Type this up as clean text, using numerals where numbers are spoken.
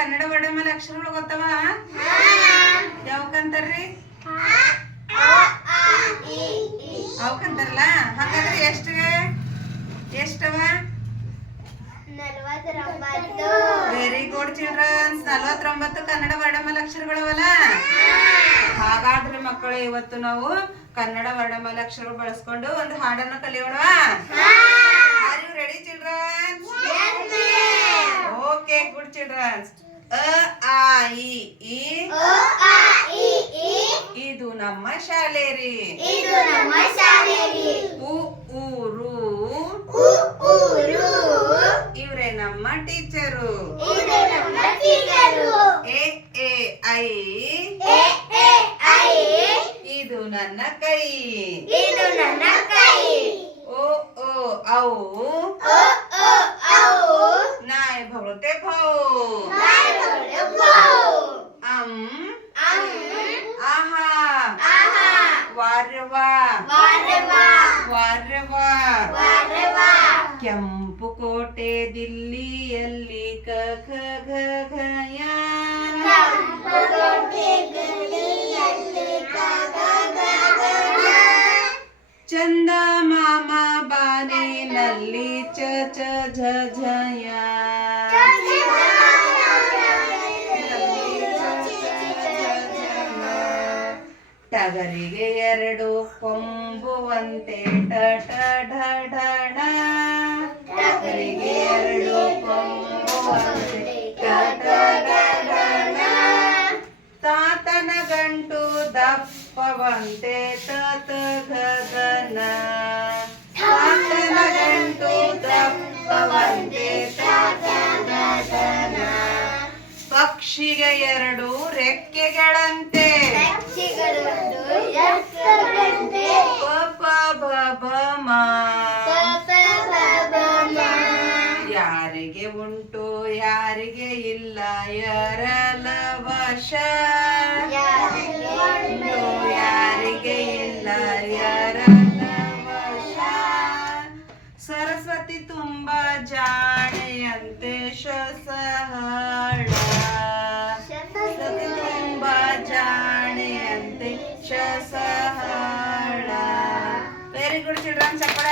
ಕನ್ನಡ ವರ್ಣಮಾಲ ಅಕ್ಷರಗಳು ಗೊತ್ತವ? ಯಾವಕಂತಾರ್ರಿ? ಅವಕಂತಾರಲ್ಲ. ಹಾಗಾದ್ರೆ ಎಷ್ಟವ? Very good childrens. 49 ಕನ್ನಡ ವರ್ಣಮಾಲ ಅಕ್ಷರಗಳವಲ್ಲ. ಹಾಗಾದ್ರೆ ಮಕ್ಕಳು, ಇವತ್ತು ನಾವು ಕನ್ನಡ ವರ್ಣಮಾಲ ಅಕ್ಷರಗಳು ಬಳಸ್ಕೊಂಡು ಒಂದು ಹಾಡನ್ನು ಕಲಿಯೋಣವಾ? Are you ready childrens? Okay, good childrens. ಅ ಆ ಇ ಈ ಇದು ನಮ್ಮ ಶಾಲೆ ರೀ. ಉ ಊ ರು ಇವ್ರೆ ನಮ್ಮ ಟೀಚರು. ಎ ಎ ಐ ಇದು ನನ್ನ ಕೈ. ಓ ಓ ಔ ನಾಯಿ ಭವತೆ ಭೌ. ಆಹಾ ವಾರ್ಯವಾ ಕೆಂಪು ಕೋಟೆ ದಿಲ್ಲಿಯಲ್ಲಿ ಕ ಖ ಘ ಘ ಯ. ಚಂದ ಮಾಮ ಬಾನಿನಲ್ಲಿ ಚ ಚ ಝ ಝ ಯ. ಟಗರಿಗೆ 2 ಕೊಂಬುವಂತೆ ಟ ಟ ಢ ಢ ಣ. ಟಗರಿಗೆ 2 ಕೊಂಬುವಂತೆ ಟ ಟ ಢ ಢ ಣ. ತಾತನ ಗಂಟು ದಪ್ಪವಂತೆ ತ ತ ಘ ಘ ನ. ತಾತನ ಗಂಟು ದಪ್ಪವಂತೆ ತ ತ ಘ ಘ ನ. ಪಕ್ಷಿಗೆ 2 ರೆಕ್ಕೆಗಳಂತೆ ಪ ಪ ಬ ಬ ಮ. ಯಾರಿಗೆ ಉಂಟು ಯಾರಿಗೆ ಇಲ್ಲ ಎರಲ ವಶ. ಯಾರಿಗೆ ಇಲ್ಲ ಎರಲ ವಶ. ಸರಸ್ವತಿ ತುಂಬಾ ಜಾಣೆಯಂತೆ ಶ್ವಸಹಳ. ತುಂಬಾ ಜಾಣೆಯಂತೆ ಶ್ವಸಹಳ. Very good children. ಚಪ್ಪಳ